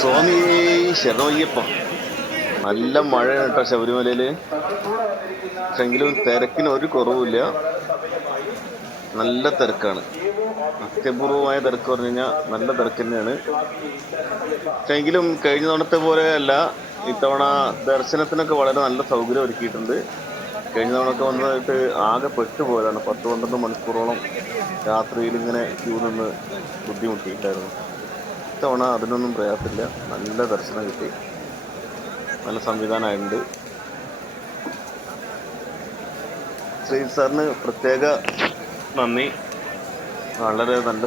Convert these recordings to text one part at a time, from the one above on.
സ്വാമി ശരണയ്യപ്പ നല്ല മഴയാണ് കേട്ടോ ശബരിമലയിൽ. പക്ഷെങ്കിലും തിരക്കിന് ഒരു കുറവുമില്ല. നല്ല തിരക്കാണ്. അത്യപൂർവമായ തിരക്ക് പറഞ്ഞു കഴിഞ്ഞാൽ നല്ല തിരക്ക് തന്നെയാണ്. പക്ഷെങ്കിലും കഴിഞ്ഞ തവണത്തെ പോലെ അല്ല ഇത്തവണ ദർശനത്തിനൊക്കെ വളരെ നല്ല സൗകര്യം ഒരുക്കിയിട്ടുണ്ട്. കഴിഞ്ഞ തവണ ഒക്കെ വന്നതായിട്ട് ആകെ പെട്ടുപോയതാണ്. പത്ത് പന്ത്രണ്ട് മണിക്കൂറോളം രാത്രിയിൽ ഇങ്ങനെ ക്യൂ നിന്ന് ബുദ്ധിമുട്ടിയിട്ടായിരുന്നു ഇത്തവണ അതിനൊന്നും പ്രയാസമില്ല. നല്ല ദർശനം കിട്ടി. നല്ല സംവിധാനമായിട്ടുണ്ട്. ശ്രീ സാറിന് പ്രത്യേക നന്ദി. വളരെ നല്ല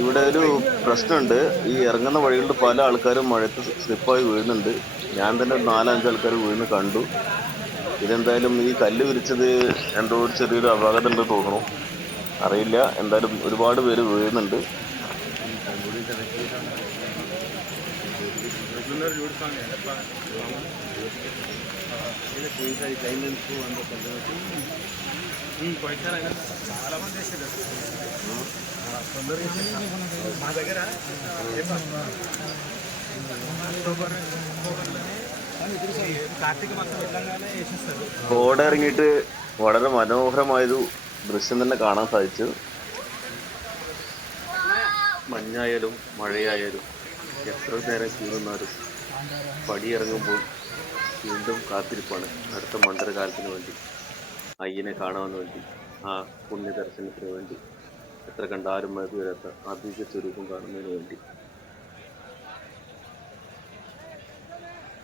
ഇവിടെ ഒരു പ്രശ്നമുണ്ട്. ഈ ഇറങ്ങുന്ന വഴികളിൽ പല ആൾക്കാരും മഴയത്ത് സ്ലിപ്പായി വീഴുന്നുണ്ട്. ഞാൻ തന്നെ ഒരു നാലഞ്ച് ആൾക്കാർ വീണ് കണ്ടു. ഇതെന്തായാലും ഈ കല്ല് വിരിച്ചത് എന്തോ ഒരു ചെറിയൊരു അപകടം ഉണ്ട് തോന്നുന്നു. അറിയില്ല. എന്തായാലും ഒരുപാട് പേര് വീഴുന്നുണ്ട്. കോട ഇറങ്ങിയിട്ട് വളരെ മനോഹരമായൊരു ദൃശ്യം തന്നെ കാണാൻ സാധിച്ചു. മഞ്ഞായാലും മഴയായാലും എത്ര നേരം കീറുന്നാലും പടിയിറങ്ങുമ്പോൾ വീണ്ടും കാത്തിരിപ്പാണ് അടുത്ത മണ്ഡലകാലത്തിന് വേണ്ടി അയ്യനെ കാണാൻ വേണ്ടി ആ പുണ്യ ദർശനത്തിന് വേണ്ടി എത്ര കണ്ടാലും മതി വരാത്ത ആത്മീയ സ്വരൂപം കാണുന്നതിന് വേണ്ടി.